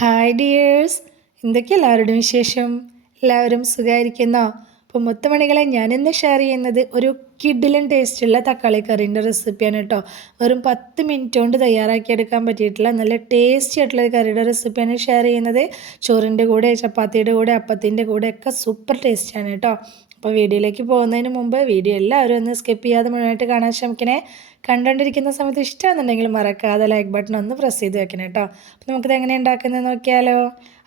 Hi dears, എന്തൊക്കെ എല്ലാവരുടെയും വിശേഷം? എല്ലാവരും സുഖമായിരിക്കുന്നോ? അപ്പോൾ മുത്തുമണികളെ ഞാനിന്ന് ഷെയർ ചെയ്യുന്നത് ഒരു കിഡിലും ടേസ്റ്റുള്ള തക്കാളി കറീൻ്റെ റെസിപ്പിയാണ് കേട്ടോ. വെറും 10 മിനിറ്റ് കൊണ്ട് തയ്യാറാക്കിയെടുക്കാൻ പറ്റിയിട്ടുള്ള നല്ല ടേസ്റ്റി ആയിട്ടുള്ള ഒരു കറിയുടെ റെസിപ്പിയാണ് ഷെയർ ചെയ്യുന്നത്. ചോറിൻ്റെ കൂടെ, ചപ്പാത്തിയുടെ കൂടെ, അപ്പത്തിൻ്റെ കൂടെ ഒക്കെ സൂപ്പർ ടേസ്റ്റിയാണ് കേട്ടോ. അപ്പോൾ വീഡിയോയിലേക്ക് പോകുന്നതിന് മുമ്പ് വീഡിയോ എല്ലാവരും ഒന്ന് സ്കിപ്പ് ചെയ്യാതെ മുഴുവനായിട്ട് കാണാൻ ശ്രമിക്കണേ. കണ്ടുകൊണ്ടിരിക്കുന്ന സമയത്ത് ഇഷ്ടമാണെന്നുണ്ടെങ്കിൽ മറക്കാതെ ലൈക്ക് ബട്ടൺ ഒന്ന് പ്രസ് ചെയ്ത് വെക്കണം കേട്ടോ. അപ്പോൾ നമുക്കിത് എങ്ങനെ ഉണ്ടാക്കുന്നത് നോക്കിയാലോ.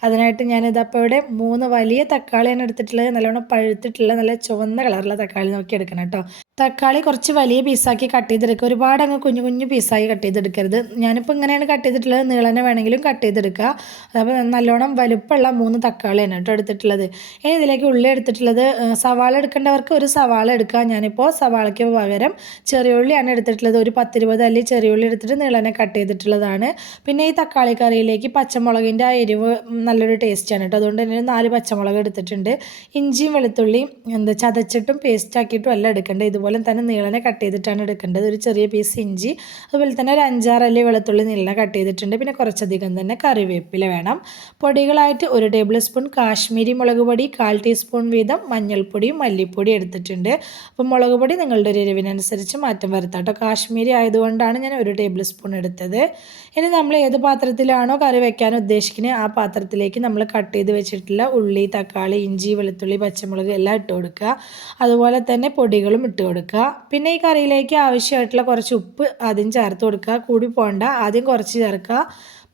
അതിനായിട്ട് ഞാനിതപ്പോൾ ഇവിടെ 3 വലിയ തക്കാളിയാണ് എടുത്തിട്ടുള്ളത്. നല്ലോണം പഴുത്തിട്ടുള്ള നല്ല ചുവന്ന കളറുള്ള തക്കാളി നോക്കി എടുക്കണം കേട്ടോ. തക്കാളി കുറച്ച് വലിയ പീസാക്കി കട്ട് ചെയ്തെടുക്കുക. ഒരുപാട് അങ്ങ് കുഞ്ഞു കുഞ്ഞു പീസാക്കി കട്ട് ചെയ്തെടുക്കരുത്. ഞാനിപ്പോൾ ഇങ്ങനെയാണ് കട്ട് ചെയ്തിട്ടുള്ളത്. നീളനെ വേണമെങ്കിലും കട്ട് ചെയ്തെടുക്കുക. അപ്പോൾ നല്ലോണം വലുപ്പമുള്ള 3 തക്കാളിയാണ് കേട്ടോ എടുത്തിട്ടുള്ളത്. ഇനി ഇതിലേക്ക് ഉള്ളി എടുത്തിട്ടുള്ളത്, സവാള എടുക്കേണ്ടവർക്ക് ഒരു സവാള എടുക്കുക. ഞാനിപ്പോൾ സവാളയ്ക്ക് പകരം ചെറിയ ഉള്ളിയാണ് എടുത്തിട്ടുള്ളത്. ഒരു 10-20 അല്ലി ചെറിയ ഉള്ളി എടുത്തിട്ട് നീളനെ കട്ട് ചെയ്തിട്ടുള്ളതാണ്. പിന്നെ ഈ തക്കാളി കറിയിലേക്ക് പച്ചമുളകിൻ്റെ ആ എരിവ് നല്ലൊരു ടേസ്റ്റാണ് കേട്ടോ. അതുകൊണ്ട് തന്നെ 4 പച്ചമുളക് എടുത്തിട്ടുണ്ട്. ഇഞ്ചിയും വെളുത്തുള്ളിയും ചതച്ചിട്ടും പേസ്റ്റ് ആക്കിയിട്ടും എല്ലാം എടുക്കേണ്ടത്. ഇതുപോലെ തന്നെ നീളനെ കട്ട് ചെയ്തിട്ടാണ് എടുക്കേണ്ടത്. ഒരു ചെറിയ പീസ് ഇഞ്ചി, അതുപോലെ തന്നെ ഒരു 5-6 അല്ലി വെളുത്തുള്ളി നീളനെ കട്ട് ചെയ്തിട്ടുണ്ട്. പിന്നെ കുറച്ചധികം തന്നെ കറിവേപ്പില വേണം. പൊടികളായിട്ട് 1 ടേബിൾ സ്പൂൺ കാശ്മീരി മുളക് പൊടി, 1/4 ടീസ്പൂൺ വീതം മഞ്ഞൾപ്പൊടിയും മല്ലിപ്പൊടി എടുത്തിട്ടുണ്ട്. അപ്പോൾ മുളക് പൊടി നിങ്ങളുടെ ഒരു എരിവിനനുസരിച്ച് മാറ്റം വരുത്താം കേട്ടോ. കാശ്മീരി ആയതുകൊണ്ടാണ് ഞാൻ 1 ടേബിൾ സ്പൂൺ എടുത്തത്. ഇനി നമ്മൾ ഏത് പാത്രത്തിലാണോ കറി വെക്കാൻ ഉദ്ദേശിക്കുന്നത് ആ പാത്രത്തിലേക്ക് നമ്മൾ കട്ട് ചെയ്ത് വെച്ചിട്ടുള്ള ഉള്ളി, തക്കാളി, ഇഞ്ചി, വെളുത്തുള്ളി, പച്ചമുളക് എല്ലാം ഇട്ട് കൊടുക്കുക. അതുപോലെ തന്നെ പൊടികളും ഇട്ട് കൊടുക്കുക. പിന്നെ ഈ കറിയിലേക്ക് ആവശ്യമായിട്ടുള്ള കുറച്ച് ഉപ്പ് ആദ്യം ചേർത്ത് കൊടുക്കുക. കൂടി പോകണ്ട, ആദ്യം കുറച്ച് ചേർക്കുക.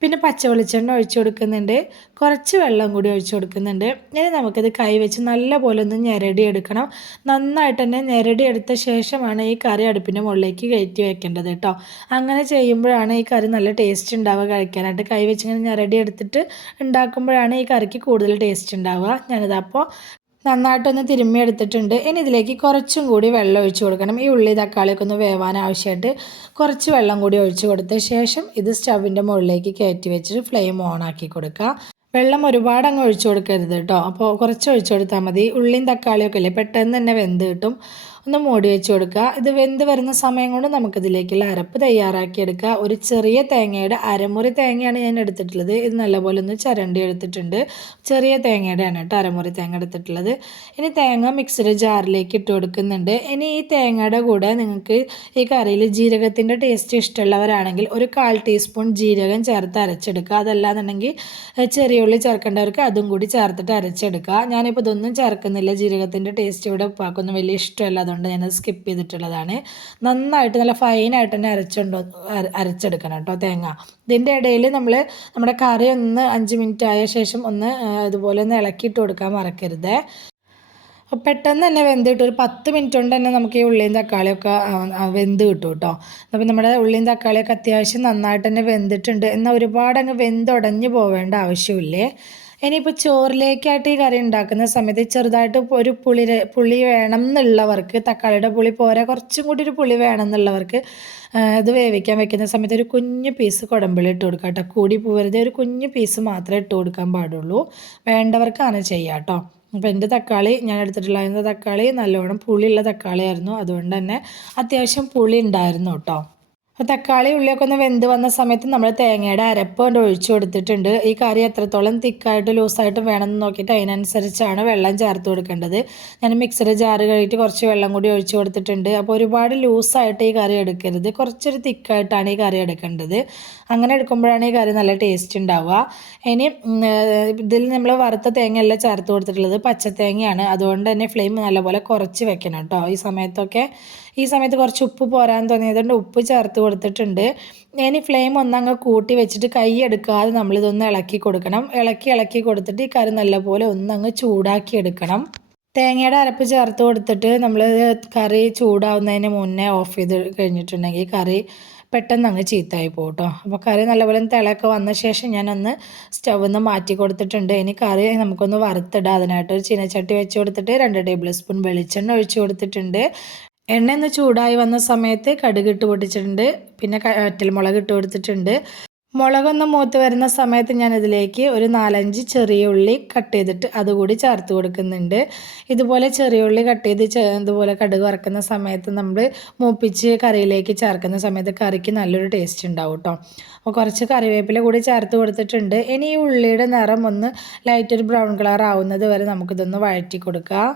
പിന്നെ പച്ച വെളിച്ചെണ്ണ ഒഴിച്ചു കൊടുക്കുന്നുണ്ട്, കുറച്ച് വെള്ളം കൂടി ഒഴിച്ചു കൊടുക്കുന്നുണ്ട്. ഇനി നമുക്കിത് കൈ വെച്ച് നല്ലപോലെ ഒന്ന് ഞെരടി എടുക്കണം. നന്നായിട്ട് തന്നെ ഞെരടി എടുത്ത ശേഷമാണ് ഈ കറി അടുപ്പിൻ്റെ മുകളിലേക്ക് കയറ്റി വെക്കേണ്ടത് കേട്ടോ. അങ്ങനെ ചെയ്യുമ്പോഴാണ് ഈ കറി നല്ല ടേസ്റ്റ് ഉണ്ടാവുക കഴിക്കാനായിട്ട്. കൈ വെച്ച് ഇങ്ങനെ ഞെരടി എടുത്തിട്ട് ഉണ്ടാക്കുമ്പോഴാണ് ഈ കറിക്ക് കൂടുതൽ ടേസ്റ്റ് ഉണ്ടാവുക. ഞാനിതപ്പോൾ നന്നായിട്ടൊന്ന് തിരുമ്മി എടുത്തിട്ടുണ്ട്. ഇനി ഇതിലേക്ക് കുറച്ചും കൂടി വെള്ളം ഒഴിച്ച് കൊടുക്കണം. ഈ ഉള്ളി തക്കാളിയൊക്കെ ഒന്ന് വേവാൻ ആവശ്യമായിട്ട് കുറച്ച് വെള്ളം കൂടി ഒഴിച്ച് കൊടുത്ത ശേഷം ഇത് സ്റ്റവിൻ്റെ മുകളിലേക്ക് കയറ്റി വെച്ചിട്ട് ഫ്ലെയിം ഓൺ ആക്കി കൊടുക്കുക. വെള്ളം ഒരുപാട് അങ്ങ് ഒഴിച്ചു കൊടുക്കരുത് കേട്ടോ. അപ്പോൾ കുറച്ച് ഒഴിച്ചു കൊടുത്താൽ മതി. ഉള്ളിയും തക്കാളിയൊക്കെ ഇല്ലേ പെട്ടെന്ന് തന്നെ വെന്ത് കിട്ടും. ഒന്ന് മൂടി വെച്ച് കൊടുക്കുക. ഇത് വെന്ത് വരുന്ന സമയം കൊണ്ട് നമുക്കിതിലേക്കുള്ള അരപ്പ് തയ്യാറാക്കിയെടുക്കുക. ഒരു ചെറിയ തേങ്ങയുടെ അരമുറി തേങ്ങയാണ് ഞാൻ എടുത്തിട്ടുള്ളത്. ഇത് നല്ലപോലെ ഒന്ന് ചരണ്ടി എടുത്തിട്ടുണ്ട്. ചെറിയ തേങ്ങയുടെയാണ് കേട്ടോ അരമുറി തേങ്ങ എടുത്തിട്ടുള്ളത്. ഇനി തേങ്ങ മിക്സിയുടെ ജാറിലേക്ക് ഇട്ട് കൊടുക്കുന്നുണ്ട്. ഇനി ഈ തേങ്ങയുടെ കൂടെ നിങ്ങൾക്ക് ഈ കറിയിൽ ജീരകത്തിൻ്റെ ടേസ്റ്റ് ഇഷ്ടമുള്ളവരാണെങ്കിൽ ഒരു 1/4 ടീസ്പൂൺ ജീരകം ചേർത്ത് അരച്ചെടുക്കുക. അതല്ലാന്നുണ്ടെങ്കിൽ ചെറിയ ഉള്ളി ചേർക്കേണ്ടവർക്ക് അതും കൂടി ചേർത്തിട്ട് അരച്ചെടുക്കുക. ഞാനിപ്പോൾ ഇതൊന്നും ചേർക്കുന്നില്ല. ജീരകത്തിൻ്റെ ടേസ്റ്റ് ഇവിടെ ഉപ്പാക്കൊന്നും വലിയ ഇഷ്ടമല്ല, അതുകൊണ്ട് ഞാനത് സ്കിപ്പ് ചെയ്തിട്ടുള്ളതാണ്. നന്നായിട്ട് നല്ല ഫൈനായിട്ട് തന്നെ അരച്ചെടുക്കണം കേട്ടോ തേങ്ങ. ഇതിൻ്റെ ഇടയിൽ നമ്മുടെ കറി ഒന്ന് 5 മിനിറ്റ് ആയ ശേഷം ഒന്ന് ഇതുപോലെ ഒന്ന് ഇളക്കിയിട്ട് കൊടുക്കാൻ മറക്കരുത്. പെട്ടെന്ന് തന്നെ വെന്ത് കിട്ടും. ഒരു 10 മിനിറ്റ് കൊണ്ട് തന്നെ നമുക്ക് ഈ ഉള്ളിയും തക്കാളിയൊക്കെ വെന്ത് കിട്ടും കേട്ടോ. അപ്പോൾ നമ്മുടെ ഉള്ളിയും തക്കാളിയൊക്കെ അത്യാവശ്യം നന്നായിട്ട് തന്നെ വെന്തിട്ടുണ്ട്. എന്നാൽ ഒരുപാട് അങ്ങ് വെന്തുടഞ്ഞ് പോവേണ്ട ആവശ്യമില്ലേ. ഇനിയിപ്പോൾ ചോറിലേക്കായിട്ട് ഈ കറി ഉണ്ടാക്കുന്ന സമയത്ത് ചെറുതായിട്ട് ഒരു പുളി വേണം എന്നുള്ളവർക്ക്, തക്കാളിയുടെ പുളി പോരാ കുറച്ചും കൂടി ഒരു പുളി വേണം എന്നുള്ളവർക്ക് ഇത് വേവിക്കാൻ വെക്കുന്ന സമയത്ത് ഒരു കുഞ്ഞു പീസ് കുടമ്പുളി ഇട്ട് കൊടുക്കാം കേട്ടോ. കൂടി പോവരുത്, ഒരു കുഞ്ഞു പീസ് മാത്രമേ ഇട്ട് കൊടുക്കാൻ പാടുള്ളൂ. വേണ്ടവർക്ക് അങ്ങനെ ചെയ്യാം കേട്ടോ. അപ്പോൾ എൻ്റെ തക്കാളി ഞാൻ എടുത്തിട്ടുള്ള തക്കാളി നല്ലോണം പുളിയുള്ള തക്കാളിയായിരുന്നു. അതുകൊണ്ട് തന്നെ അത്യാവശ്യം പുളി ഉണ്ടായിരുന്നു കേട്ടോ. അപ്പോൾ തക്കാളി ഉള്ളിയൊക്കെ ഒന്ന് വെന്ത് വന്ന സമയത്ത് നമ്മൾ തേങ്ങയുടെ അരപ്പ് കൊണ്ട് ഒഴിച്ചു കൊടുത്തിട്ടുണ്ട്. ഈ കറി എത്രത്തോളം തിക്കായിട്ട് ലൂസായിട്ട് വേണമെന്ന് നോക്കിയിട്ട് അതിനനുസരിച്ചാണ് വെള്ളം ചേർത്ത് കൊടുക്കേണ്ടത്. ഞാൻ മിക്സിയുടെ ജാറ് കഴുകിയിട്ട് കുറച്ച് വെള്ളം കൂടി ഒഴിച്ചു കൊടുത്തിട്ടുണ്ട്. അപ്പോൾ ഒരുപാട് ലൂസായിട്ട് ഈ കറി എടുക്കരുത്, കുറച്ചൊരു തിക്കായിട്ടാണ് ഈ കറി എടുക്കേണ്ടത്. അങ്ങനെ എടുക്കുമ്പോഴാണ് ഈ കറി നല്ല ടേസ്റ്റ് ഉണ്ടാവുക. ഇനി ഇതിൽ നമ്മൾ വറുത്ത തേങ്ങയല്ല ചേർത്ത് കൊടുത്തിട്ടുള്ളത്, പച്ചത്തേങ്ങയാണ്. അതുകൊണ്ട് തന്നെ ഫ്ലെയിം നല്ലപോലെ കുറച്ച് വെക്കണം കേട്ടോ. ഈ സമയത്ത് കുറച്ച് ഉപ്പ് പോരാൻ തോന്നിയതുകൊണ്ട് ഉപ്പ് ചേർത്ത് കൊടുത്തിട്ടുണ്ട്. ഇനി ഫ്ലെയിം ഒന്നങ്ങ് കൂട്ടി വെച്ചിട്ട് കൈ എടുക്കാതെ നമ്മളിതൊന്ന് ഇളക്കി കൊടുക്കണം. ഇളക്കി കൊടുത്തിട്ട് ഈ കറി നല്ലപോലെ ഒന്നങ്ങ് ചൂടാക്കി എടുക്കണം. തേങ്ങയുടെ അരപ്പ് ചേർത്ത് കൊടുത്തിട്ട് നമ്മൾ കറി ചൂടാവുന്നതിന് മുന്നേ ഓഫ് ചെയ്ത് കഴിഞ്ഞിട്ടുണ്ടെങ്കിൽ കറി പെട്ടെന്ന് അങ്ങ് ചീത്തയായി പോകും കേട്ടോ. അപ്പോൾ കറി നല്ലപോലെ തിളയൊക്കെ വന്ന ശേഷം ഞാനൊന്ന് സ്റ്റവ് ഒന്ന് മാറ്റി കൊടുത്തിട്ടുണ്ട്. ഇനി കറി നമുക്കൊന്ന് വറുത്തിടാം. അതിനായിട്ട് ഒരു ചീനച്ചട്ടി വെച്ച് കൊടുത്തിട്ട് 2 ടേബിൾ സ്പൂൺ വെളിച്ചെണ്ണ ഒഴിച്ച് കൊടുത്തിട്ടുണ്ട്. എണ്ണ ഒന്ന് ചൂടായി വന്ന സമയത്ത് കടുക് ഇട്ട് പൊട്ടിച്ചിട്ടുണ്ട്. പിന്നെ വറ്റൽമുളക് ഇട്ട് കൊടുത്തിട്ടുണ്ട്. മുളകൊന്ന് മൂത്ത് വരുന്ന സമയത്ത് ഞാൻ ഇതിലേക്ക് ഒരു 4-5 ചെറിയ ഉള്ളി കട്ട് ചെയ്തിട്ട് അതുകൂടി ചേർത്ത് കൊടുക്കുന്നുണ്ട്. ഇതുപോലെ ചെറിയ ഉള്ളി കട്ട് ചെയ്ത് ഇതുപോലെ കടുക് വറക്കുന്ന സമയത്ത് നമ്മൾ മൂപ്പിച്ച് കറിയിലേക്ക് ചേർക്കുന്ന സമയത്ത് കറിക്ക് നല്ലൊരു ടേസ്റ്റ് ഉണ്ടാവും കേട്ടോ. അപ്പോൾ കുറച്ച് കറിവേപ്പില കൂടി ചേർത്ത് കൊടുത്തിട്ടുണ്ട്. ഇനി ഈ ഉള്ളിയുടെ നിറം ഒന്ന് ലൈറ്റ് ഒരു ബ്രൗൺ കളർ ആവുന്നത് വരെ നമുക്കിതൊന്ന് വഴറ്റി കൊടുക്കാം.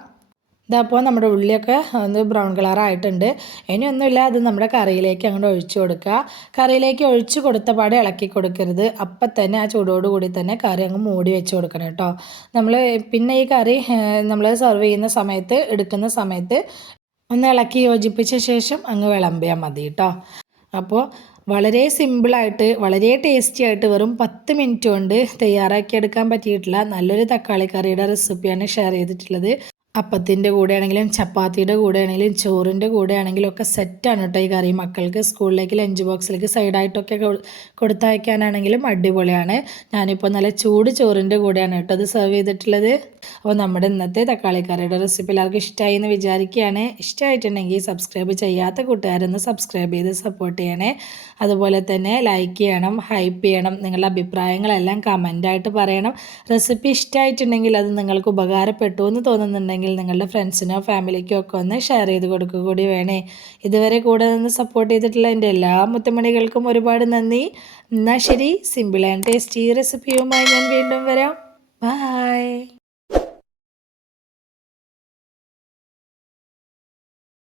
ഇതപ്പോൾ നമ്മുടെ ഉള്ളിയൊക്കെ ഒന്ന് ബ്രൗൺ കളറായിട്ടുണ്ട്. ഇനി ഒന്നുമില്ല, അത് നമ്മുടെ കറിയിലേക്ക് അങ്ങോട്ട് ഒഴിച്ചു കൊടുക്കുക. കറിയിലേക്ക് ഒഴിച്ചു കൊടുത്ത പാടെ ഇളക്കി കൊടുക്കരുത്. അപ്പം തന്നെ ആ ചൂടോടുകൂടി തന്നെ കറി അങ്ങ് മൂടി വെച്ച് കൊടുക്കണം കേട്ടോ. നമ്മൾ പിന്നെ ഈ കറി നമ്മൾ സെർവ് ചെയ്യുന്ന സമയത്ത് എടുക്കുന്ന സമയത്ത് ഒന്ന് ഇളക്കി യോജിപ്പിച്ച ശേഷം അങ്ങ് വിളമ്പിയാൽ മതി കേട്ടോ. അപ്പോൾ വളരെ സിമ്പിളായിട്ട് വളരെ ടേസ്റ്റി ആയിട്ട് വെറും 10 മിനിറ്റ് കൊണ്ട് തയ്യാറാക്കിയെടുക്കാൻ പറ്റിയിട്ടുള്ള നല്ലൊരു തക്കാളി കറിയുടെ റെസിപ്പിയാണ് ഷെയർ ചെയ്തിട്ടുള്ളത്. അപ്പത്തിൻ്റെ കൂടെ ആണെങ്കിലും ചപ്പാത്തിയുടെ കൂടെ ആണെങ്കിലും ചോറിൻ്റെ കൂടെ ആണെങ്കിലും ഒക്കെ സെറ്റാണ് കേട്ടോ ഈ കറി. മക്കൾക്ക് സ്കൂളിലേക്ക് ലഞ്ച് ബോക്സിലേക്ക് സൈഡായിട്ടൊക്കെ കൊടുത്തയക്കാനാണെങ്കിലും അടിപൊളിയാണ്. ഞാനിപ്പോൾ നല്ല ചൂട് ചോറിൻ്റെ കൂടെയാണ് കേട്ടോ അത് സെർവ് ചെയ്തിട്ടുള്ളത്. അപ്പോൾ നമ്മുടെ ഇന്നത്തെ തക്കാളി കറിയുടെ റെസിപ്പി എല്ലാവർക്കും ഇഷ്ടമായി എന്ന് വിചാരിക്കുകയാണ്. ഇഷ്ടമായിട്ടുണ്ടെങ്കിൽ സബ്സ്ക്രൈബ് ചെയ്യാത്ത കൂട്ടുകാരൊന്ന് സബ്സ്ക്രൈബ് ചെയ്ത് സപ്പോർട്ട് ചെയ്യണേ. അതുപോലെ തന്നെ ലൈക്ക് ചെയ്യണം, ഹൈപ്പ് ചെയ്യണം, നിങ്ങളുടെ അഭിപ്രായങ്ങളെല്ലാം കമൻ്റായിട്ട് പറയണം. റെസിപ്പി ഇഷ്ടമായിട്ടുണ്ടെങ്കിൽ അത് നിങ്ങൾക്ക് ഉപകാരപ്പെട്ടു എന്ന് തോന്നുന്നുണ്ടെങ്കിൽ നിങ്ങളുടെ ഫ്രണ്ട്സിനോ ഫാമിലിക്കോ ഒക്കെ ഒന്ന് ഷെയർ ചെയ്ത് കൊടുക്കുക കൂടി വേണേ. ഇതുവരെ കൂടെ നിന്ന് സപ്പോർട്ട് ചെയ്തിട്ടുള്ള എൻ്റെ എല്ലാ മുത്തുമണികൾക്കും ഒരുപാട് നന്ദി. എന്നാൽ ശരി, സിമ്പിൾ ആൻഡ് ടേസ്റ്റി റെസിപ്പിയുമായി ഞാൻ വീണ്ടും വരാം. ബൈ.